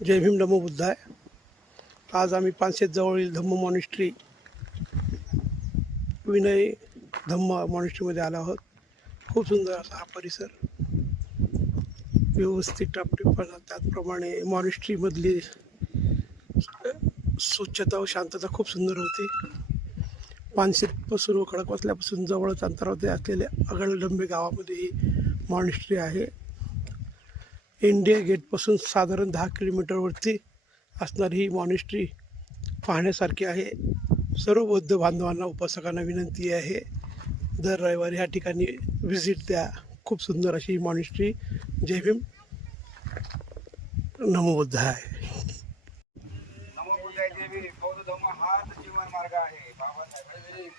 जय भीम नमो बुद्धाय. आज आम्ही पानशेत जवळील धम्म मॉनिस्ट्री विनय धम्म मॉनिस्ट्रीमध्ये आलो आहोत. खूप सुंदर असा हा परिसर, व्यवस्थित टापटीपणा, त्याचप्रमाणे मॉनिस्ट्रीमधली स्वच्छता व शांतता खूप सुंदर होती. पानशेतपासून व खडकवासल्यापासून जवळच अंतरावरती असलेल्या अगलडंबे गावामध्ये ही मॉनिस्ट्री आहे. इंडिया गेटपासून साधारण 10 किलोमीटरवरती असणारी ही मॉनिस्ट्री पाहण्यासारखी आहे. सर्व बौद्ध बांधवांना, उपासकांना विनंती आहे, दर रविवारी ह्या ठिकाणी व्हिजिट द्या. खूप सुंदर अशी ही मॉनिस्ट्री. जय भीम नमो बुद्धाय. नमो बुद्धाय. जय भीम. बौद्ध धर्म हाच जीवन मार्ग आहे. बाबासाहेब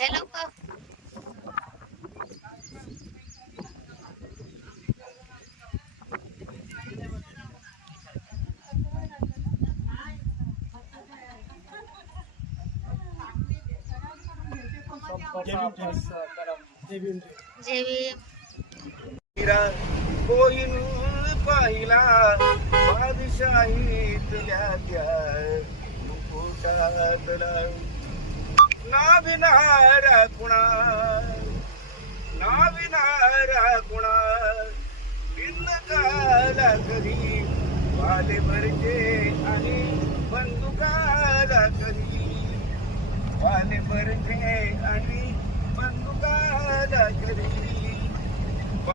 हेलो जय भीम. जय भीम. कोहिनूर पाहिला बादशाहीतल्या त्या मुकुटातला नाविनारा कुणा बिंदकाला कधी वाले भरचे आणि बंदुकाला कधी वाले भरचे आणि बंदुकाला कधी